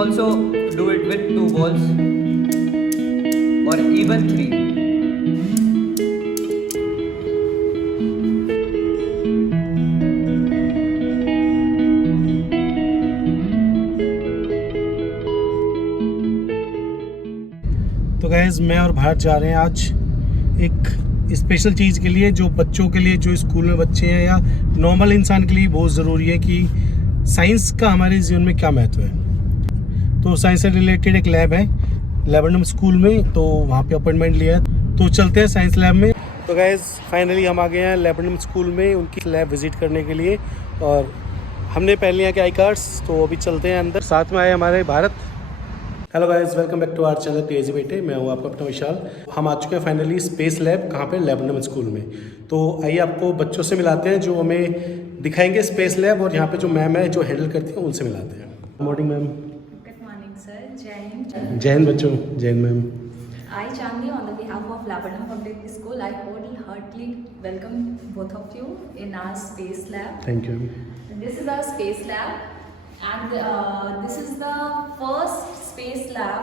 also do it with 2 balls or even 3. तो gas मैं और भारत जा रहे हैं आज एक स्पेशल चीज़ के लिए, जो बच्चों के लिए, जो स्कूल में बच्चे हैं या नॉर्मल इंसान के लिए बहुत ज़रूरी है कि साइंस का हमारे जीवन में क्या महत्व है। तो साइंस से रिलेटेड एक लैब है लेबरनम स्कूल में, तो वहाँ पे अपॉइंटमेंट लिया है, तो चलते हैं साइंस लैब में। तो गैस फाइनली हम आ गए हैं लेबरनम स्कूल में उनकी लैब विजिट करने के लिए, और हमने पहन लिया के आई कार्ड्स, तो अभी चलते हैं अंदर। साथ में आए हमारे Bharat. Hello guys, welcome back to our channel crazy बेटे। मैं हूँ आपका अपना विशाल। हम आ चुके हैं फाइनली स्पेस लैब, कहाँ पे, लेबरनम स्कूल में। तो आइए आपको बच्चों से मिलाते हैं जो हमें दिखाएंगे स्पेस लैब, और यहाँ पे जो मैम है जो हैंडल करती हैं उनसे मिलाते हैं। Good morning ma'am. Good morning, sir. Jai Hind. जय हिंद बच्चों। जय Hind ma'am. I, Chandni, on the behalf of Laburnum Public School, I heartily welcome both of you in our space lab. Thank you. This is our space lab, and this is the first space lab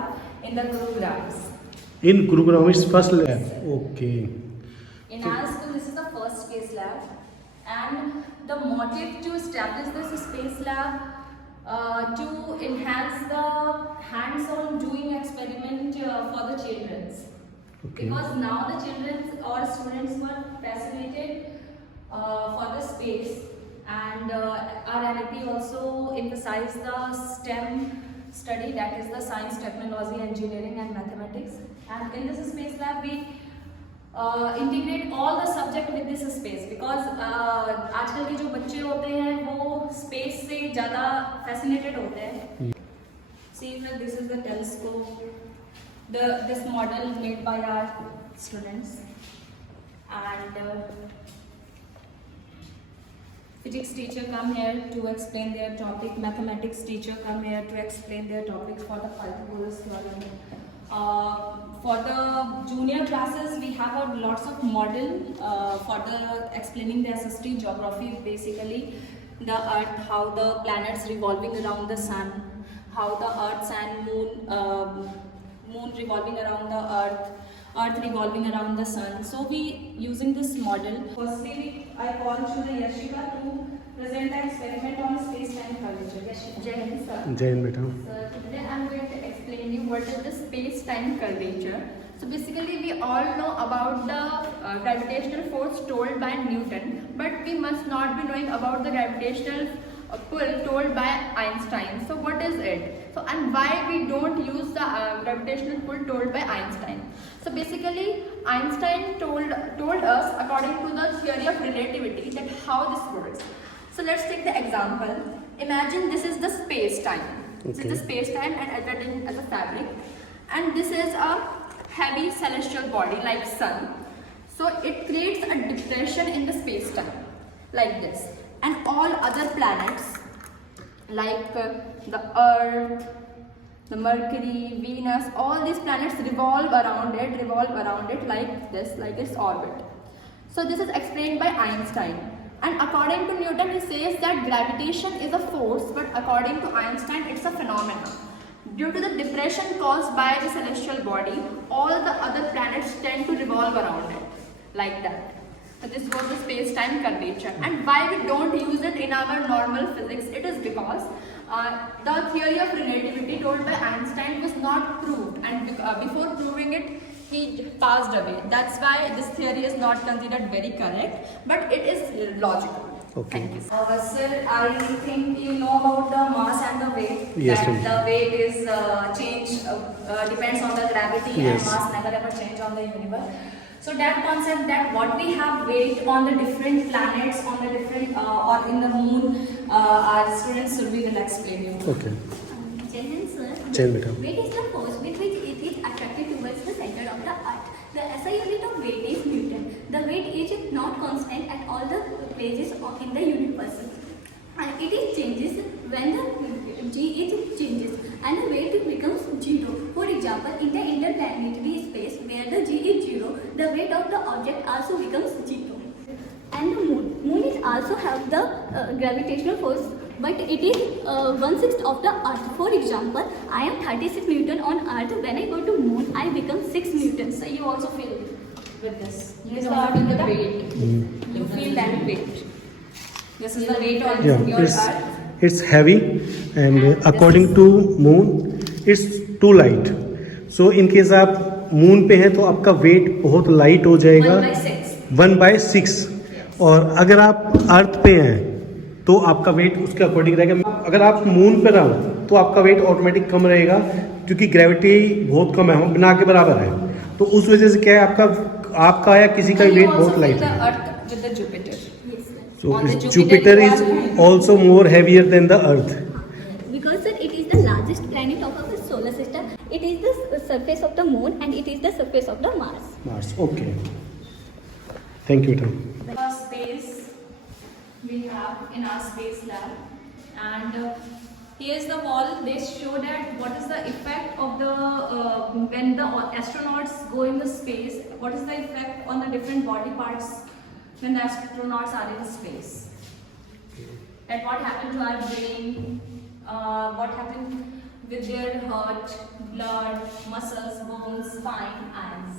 in the Gurugrams. In Gurugram is first lab. Okay. In our school, this is the first space lab, and the motive to establish this space lab to enhance the hands-on doing experiment for the children. Okay. Because now the children or students were fascinated for the space, and our NLP also emphasized the STEM study, that is the science, technology, engineering and mathematics. And in this space lab we integrate all the subject with this space, because आजकल के जो बच्चे होते हैं वो space से ज़्यादा fascinated होते हैं. See, this is the telescope, this model made by our students, and physics teacher come here to explain their topic, mathematics teacher come here to explain their topics for the Pythagoras theorem. For the junior classes we have lots of model for the explaining the history, geography, basically the earth, how the planets revolving around the sun, how the earth and moon revolving around the earth revolving around the sun. So we using this model. Firstly, I call to the Yashika to present an experiment on space-time curvature. Yashika. Jai Hind, sir. जय हिंद बेटा। So today I'm going to explain you what is the space-time curvature. So basically we all know about the gravitational force told by Newton, but we must not be knowing about the gravitational pull told by Einstein. So what is it? So and why we don't use the gravitational pull told by Einstein? So basically Einstein told us according to the theory of relativity that how this works. So let's take the example. Imagine this is the space-time. This is the space-time and adjusted as a fabric, and this is a heavy celestial body like sun. So it creates a depression in the space-time like this, and all other planets like the Earth, the Mercury, Venus, all these planets revolve around it like this, like its orbit. So this is explained by Einstein. And according to Newton, he says that gravitation is a force, but according to Einstein, it's a phenomenon. Due to the depression caused by the celestial body, all the other planets tend to revolve around it, like that. So this was the space-time curvature. And why we don't use it in our normal physics? It is because the theory of relativity told by Einstein was not proved, and before proving it, he passed away. That's why this theory is not considered very correct, but it is logical. Okay. Thank you, sir. Sir, I think you know about the mass and the weight. Yes, That ma'am. the weight is depends on the gravity, Yes. and mass never ever change on the universe. So that concept that what we have weight on the different planets, on the different or in the moon, our students will explain you. Okay. Jai Hind, sir. जय हिंद बेटा। Weight is the force with which it is attracted towards the center of the earth. The SI unit of weight is Newton. The weight is not constant at all the places in the universe, and it is changes when the G is changes and the weight becomes zero. For example, in the interplanetary space where the G is zero, the weight of the object also becomes zero. And the moon is also have the gravitational force but it is 1/6 of the Earth. For example, I am 36 Newton on Earth. When I go to Moon, I become 6 Newton. So you also feel with this. You This don't is feel the the weight. You feel that weight. This is the weight on Yeah, your Earth. it's heavy, and according to Moon, it's too light. So in case आप moon पे हैं तो आपका wait बहुत light हो जाएगा 1/6. 1/6, और अगर आप अर्थ पे हैं तो आपका वेट उसके अकॉर्डिंग रहेगा. अगर आप मून पे रहो तो आपका वेट ऑटोमेटिक कम रहेगा, क्योंकि ग्रेविटी बहुत कम है, ना के बराबर है. तो उस वजह से क्या है, आपका या किसी का So you वेट also बहुत feel लाइट the है. Earth with the Jupiter. Yes, sir. So On the Jupiter you is are- also more heavier than the Earth. Because sir, it is the largest planet of our solar system. It is the surface of the Moon, and it is the surface of the Mars. Mars. Okay. Thank you, Tom. Space we have in our space lab, and here's the wall. They show that what is the effect of the when the astronauts go in the space, what is the effect on the different body parts when the astronauts are in space, and what happened to our brain, what happened with their heart, blood, muscles, bones, spine, eyes.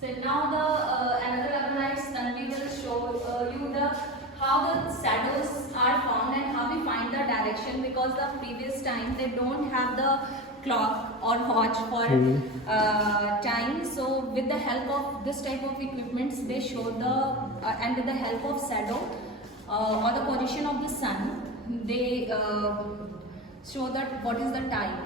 So now the another organized study will show you the how the shadows are found and how we find the direction, because the previous time they don't have the clock or watch for time. So with the help of this type of equipments, they show the and with the help of shadow or the position of the sun, they show that what is the time.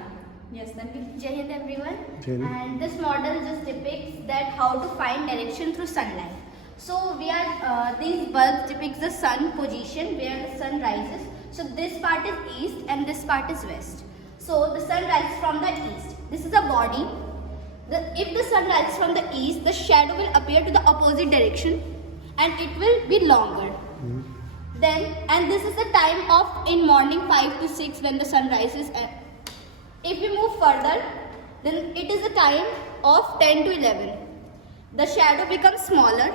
Yes, then we Jai Hind everyone. Jai Hind. And this model just depicts that how to find direction through sunlight. So we are these bulbs depicts the sun position where the sun rises. So this part is east and this part is west. So the sun rises from the east. This is a body. If the sun rises from the east, the shadow will appear to the opposite direction, and it will be longer. Then, and this is the time of in morning 5 to 6 when the sun rises. And if we move further, then it is the time of 10 to 11. The shadow becomes smaller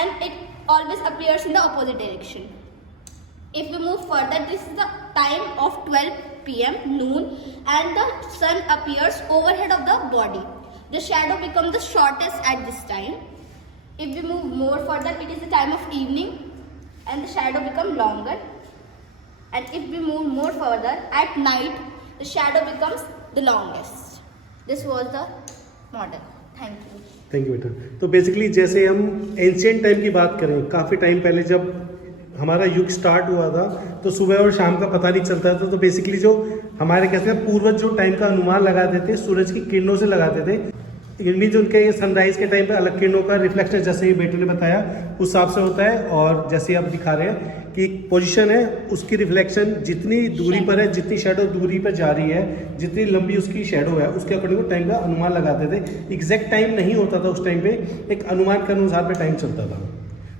and it always appears in the opposite direction. If we move further, this is the time of 12 p.m. noon, and the sun appears overhead of the body. The shadow becomes the shortest at this time. If we move more further, it is the time of evening and the shadow becomes longer. And if we move more further, at night, the shadow becomes the longest. This was the model. Thank you. Thank you बेटा. तो basically जैसे हम ancient time की बात करें, काफ़ी time पहले जब हमारा युग स्टार्ट हुआ था तो सुबह और शाम का पता नहीं चलता था. तो बेसिकली जो हमारे कहते हैं पूर्वज जो टाइम का अनुमान लगाते थे सूरज की किरणों से लगाते थे. इट मीन्स उनके ये सनराइज के टाइम पे अलग किरणों का रिफ्लेक्शन, जैसे ही बेटे ने बताया उस हिसाब से होता है. और जैसे आप दिखा रहे हैं कि पोजीशन है उसकी रिफ्लेक्शन जितनी दूरी पर है, जितनी शेडो दूरी पर जा रही है, जितनी लंबी उसकी शेडो है, उसके अकॉर्डिंग टाइम का अनुमान लगाते थे. एग्जैक्ट टाइम नहीं होता था उस टाइम पे, एक अनुमान के अनुसार पे टाइम चलता था.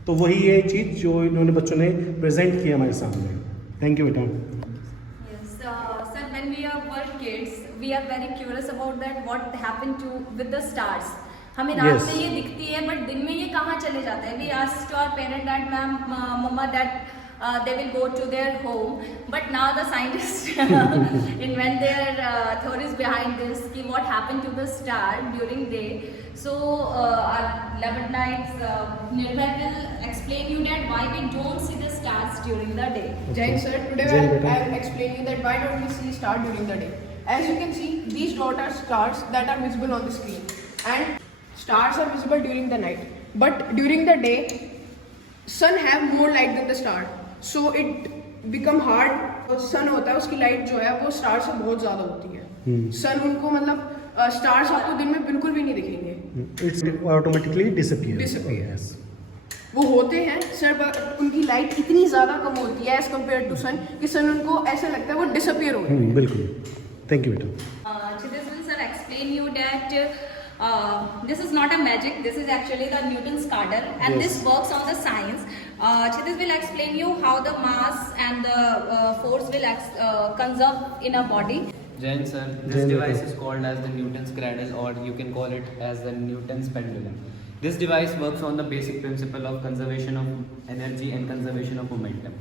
तो वही ये चीज़ जो इन्होंने बच्चों ने प्रेजेंट किया हमारे सामने. थैंक यू बेटा. Yes, sir, when we were kids, we are very curious about that what happened to with the stars. हमें रात Yes. में ये दिखती है बट दिन में ये कहाँ चले जाते हैं. We asked to our parent that ma'am, mama that they will go to their home, but now the scientists invent their theories behind this. Ki what happened to the star during day. So our 11 nights Nirbhay will explain you that why we don't see the stars during the day. Jain sir, today Jain I beta. will explain you that why don't we see star during the day. As you can see, these dots are stars that are visible on the screen, and stars are visible during the night. But during the day, sun have more light than the star, so it become hard. और sun होता है उसकी light जो है वो star से बहुत ज़्यादा होती है. sun उनको मतलब stars आपको दिन में बिल्कुल भी नहीं दिखेंगे. It's automatically disappear. Disappear. वो होते हैं सर, उनकी लाइट इतनी ज़्यादा कम होती है एज कम्पेयर टू सन कि सन उनको ऐसा लगता है वो डिसअपियर हो गए. बिल्कुल. थैंक यू बेटा. Chidis will sir explain you that this is not a magic. This is actually the Newton's cadre, and Yes. this works on the science. Chidis will explain you how the mass and the force will conserve in a body. Jain sir, this Jain device beta. is called as the Newton's cradle, or you can call it as the Newton's pendulum. This device works on the basic principle of conservation of energy and conservation of momentum.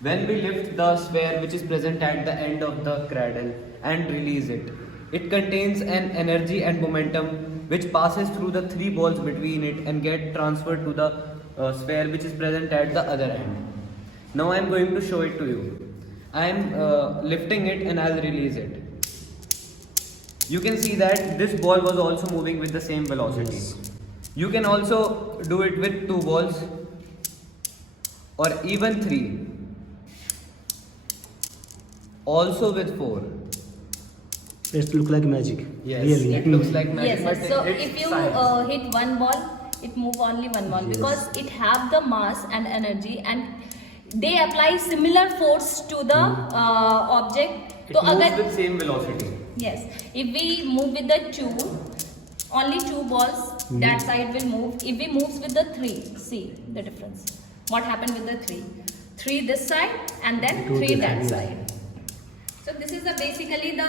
When we lift the sphere which is present at the end of the cradle and release it, it contains an energy and momentum which passes through the 3 balls between it and get transferred to the sphere which is present at the other end. Now I am going to show it to you. I am lifting it and I'll release it. You can see that this ball was also moving with the same velocity. You can also do it with 2 balls or even 3. Also with 4. It look like magic. Yes, Really. it looks like magic. Yes, but so it's if you science. hit one ball, it move only one ball because it have the mass and energy, and they apply similar force to the object. It So moves agar, with same velocity. yes, if we move with the 2, only 2 balls, that side will move. If we moves with the 3, see the difference. What happened with the 3? 3 this side and then 3 that side. So this is basically the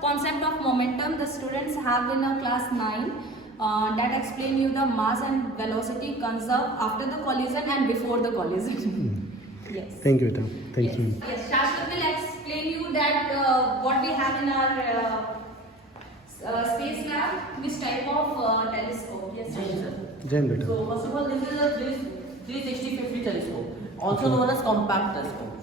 concept of momentum the students have in a class 9 that explain you the mass and velocity conserved after the collision and before the collision. Yes. Thank you, Tom. Thank Yes. you. Yes, Shashwat will explain you that what we have in our space lab, which type of telescope. Yes, Shashwat. Jen beta. So first of all, this is a 360-50 telescope, also known as compact telescope.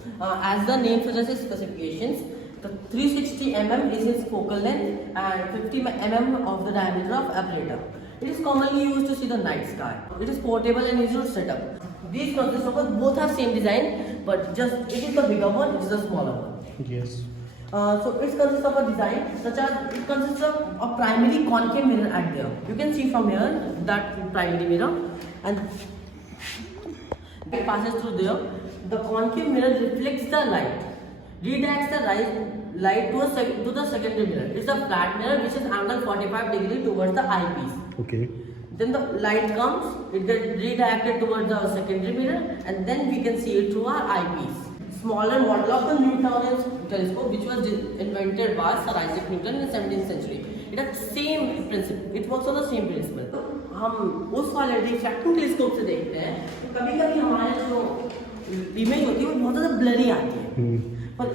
As the name suggests its specifications, the 360 mm is its focal length and 50 mm of the diameter of aperture. It is commonly used to see the night sky. It is portable and easy to set up. These telescopes both have same design, but just it is the bigger one, it is the smaller one. Yes. So it consists of a design such as it consists of a primary concave mirror at there. You can see from here that primary mirror, and it passes through there. The concave mirror reflects the light, redirects the light to the secondary mirror. It's a flat mirror which is angled 45 degrees towards the eyepiece. Okay. Then the light comes, it gets redirected towards the secondary mirror, and then we can see it through our eyepiece. Smaller model of the Newtonian telescope, which was invented by Sir Isaac Newton in the 17th century. It has same principle. It works on the same principle. हम उस वाले refracting telescope से देखते हैं तो कभी-कभी हमारे जो इमेज होती है वो बहुत ज़्यादा ब्लरी आती है। पर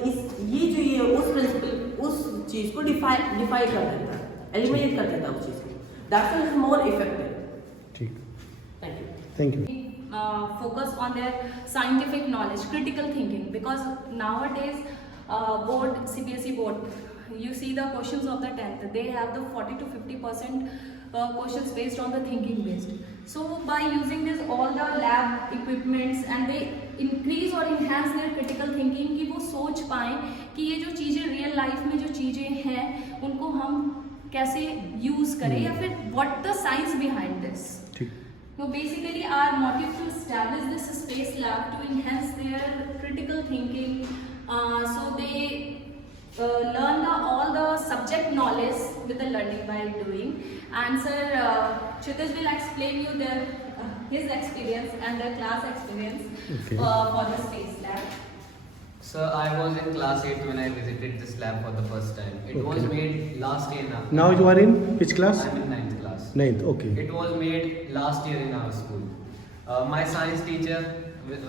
ये उस प्रिंसिपल उस चीज़ को डिफाई कर देता है, एलिमिनेट कर देता है उस चीज़ को। That's why it's more effective. ठीक. Thank you. Thank you. Focus on their scientific knowledge, critical thinking, because nowadays board, CBSE board, you see the questions of the 10th, they have the 40 to 50% questions based on the thinking based. So by using this all the lab equipments, and they increase or enhance their critical thinking कि वो सोच पाएं कि ये जो चीज़ें real life में जो चीज़ें हैं उनको हम कैसे यूज करें या फिर what the science behind this. So basically our motive to establish this space lab to enhance their critical thinking, so they learn all the subject knowledge with the learning while doing. And sir Kshitij will explain you his experience and the class experience for the space lab. Sir, I was in class 8 when I visited this lab for the first time. It was made last year in our Now you are in which class? I'm in 9th class. 9th. Okay. It was made last year in our school. My science teacher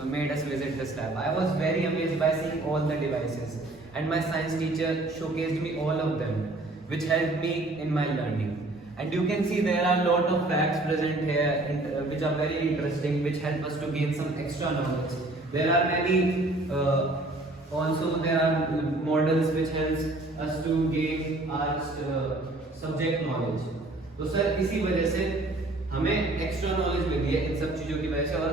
made us visit this lab. I was very amazed by seeing all the devices, and my science teacher showcased me all of them, which helped me in my learning. And you can see there are a lot of facts present here, and, which are very interesting, which help us to gain some extra knowledge. There are many. Also, there are models which helps us to gain our subject knowledge. तो sir इसी वजह से हमें extra knowledge मिली है इन सब चीज़ों की वजह से, और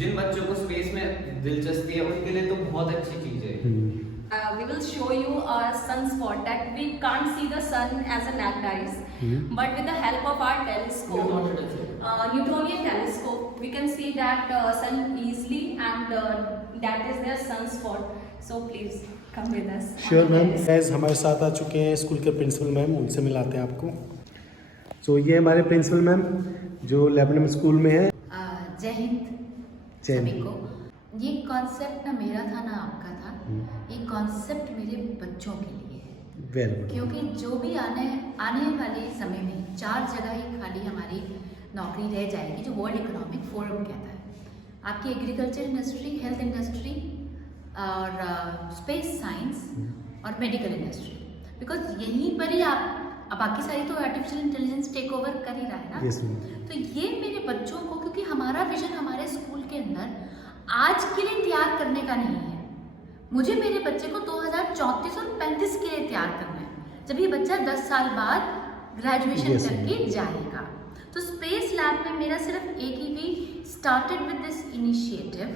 जिन बच्चों को स्पेस में दिलचस्पी है उनके लिए तो बहुत अच्छी चीज़ है. We will show you a sunspot that we can't see the sun as a naked eyes, but with the help of our telescope, Newtonian telescope, we can see that sun easily, and that is their sunspot. So please come with us. Sure ma'am. Gas हमारे साथ आ चुके हैं school के principal ma'am, उनसे मिलाते हैं आपको. तो ये हमारे प्रिंसिपल मैम जो लेबनम स्कूल में है. जय हिंद सभी को. ये कॉन्सेप्ट ना मेरा था ना आपका था, ये कॉन्सेप्ट मेरे बच्चों के लिए है. Very good. क्योंकि जो भी आने वाले समय में 4 जगह ही खाली हमारी नौकरी रह जाएगी जो वर्ल्ड इकोनॉमिक फोरम कहता है। आपकी एग्रीकल्चर इंडस्ट्री, हेल्थ इंडस्ट्री और स्पेस साइंस और मेडिकल इंडस्ट्री, बिकॉज यहीं पर ही आप अब बाकी सारी तो आर्टिफिशियल इंटेलिजेंस टेक ओवर कर ही रहा है ना। Yes, तो ये मेरे बच्चों को, क्योंकि हमारा विजन हमारे स्कूल के अंदर आज के लिए तैयार करने का नहीं है, मुझे मेरे बच्चे को 2034 और 35 के लिए तैयार करना है, जब ये बच्चा 10 साल बाद ग्रेजुएशन Yes, करके जाएगा। तो स्पेस लैब में मेरा सिर्फ एक ही, भी started with this initiative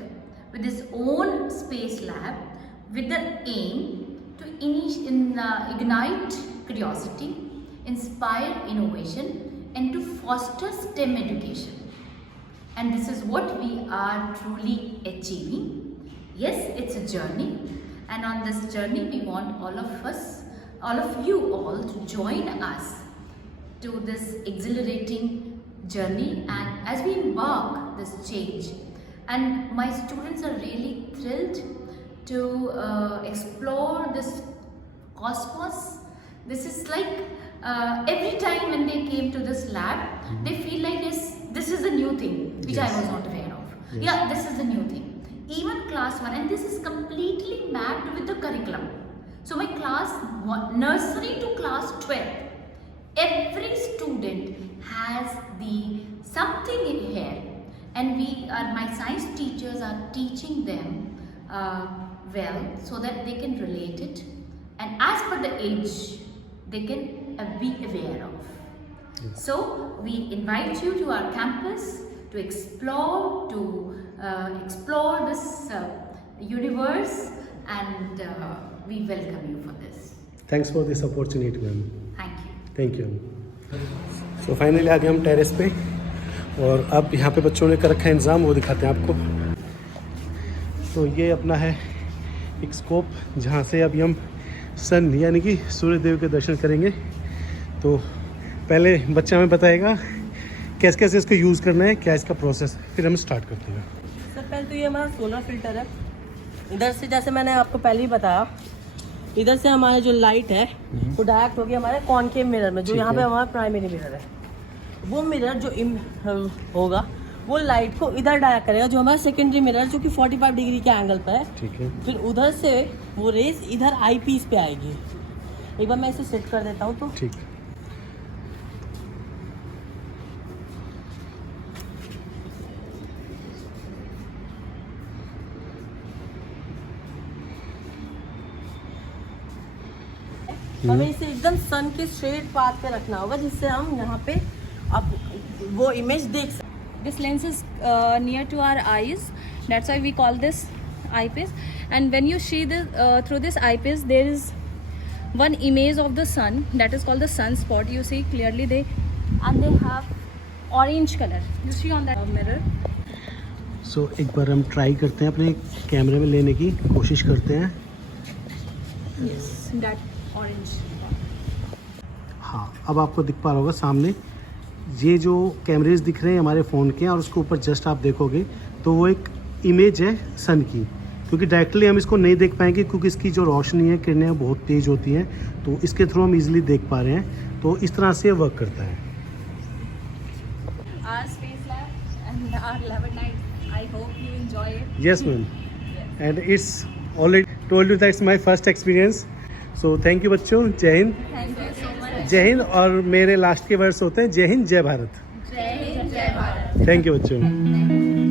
with his own space lab with the aim to ignite curiosity, inspire innovation and to foster STEM education. And this is what we are truly achieving. Yes, it's a journey, and on this journey we want all of us, all of you all to join us to this exhilarating journey, and as we embark this change. And my students are really thrilled to explore this cosmos. This is like every time when they came to this lab, they feel like, yes, this is the new thing which I was not aware of. Yes. Yeah, this is the new thing. Even class 1, and this is completely mapped with the curriculum. So my class nursery to class 12, every student has the something in here. And my science teachers are teaching them well, so that they can relate it, and as per the age they can be aware of. Yes. So we invite you to our campus to explore this universe, and we welcome you for this. Thanks for this opportunity, ma'am. Thank you. Thank you. So finally आ गए हम terrace पे, और अब यहाँ पे बच्चों ने कर रखा है इंतज़ाम, वो दिखाते हैं आपको। तो ये अपना है एक स्कोप, जहाँ से अभी हम सन यानी कि सूर्य देव के दर्शन करेंगे। तो पहले बच्चा हमें बताएगा कैसे कैसे इसको यूज़ करना है, क्या इसका प्रोसेस, फिर हम स्टार्ट करते हैं। सर पहले तो ये हमारा सोलर फिल्टर है। इधर से जैसे मैंने आपको पहले ही बताया, इधर से हमारा जो लाइट है वो डायरेक्ट होगी हमारे कॉनकेव मिरर में, जो यहाँ पे हमारा प्राइमरी मिरर है। वो मिरर जो होगा वो लाइट को इधर डायरेक्ट करेगा, जो हमारा सेकेंडरी मिरर जो कि 45 डिग्री के एंगल पर है। ठीक है। फिर उधर से वो रेस इधर आई पीस पे आएगी। एक बार मैं इसे सेट कर देता हूँ। तो ठीक। हमें इसे एकदम सन के स्ट्रेट पाथ पे रखना होगा, जिससे हम यहाँ पे अब वो इमेज देख सकते। This lens is near to our eyes, that's why we call this eyepiece. And when you see this through this eyepiece, there is one image of the sun that is called the sunspot. You see clearly and they have orange color. You see on that mirror. सो एक बार हम try करते हैं, अपने कैमरे में लेने की कोशिश करते हैं। Yes, that orange. हाँ, अब आपको दिख पा रहा होगा सामने ये जो कैमरेज दिख रहे हैं हमारे फ़ोन के, और उसके ऊपर जस्ट आप देखोगे तो वो एक इमेज है सन की, क्योंकि डायरेक्टली हम इसको नहीं देख पाएंगे क्योंकि इसकी जो रोशनी है, किरणें बहुत तेज़ होती हैं, तो इसके थ्रू हम इजीली देख पा रहे हैं। तो इस तरह से वर्क करता है। Our space lab and our lab at night. I hope you enjoy it. Yes, ma'am. And it's already told you that it's my first experience. So thank you बच्चों। जय Hind. Thank you so much. जय हिंद। और मेरे last के words होते हैं जय हिंद जय भारत। जय हिंद जय भारत। थैंक यू बच्चों।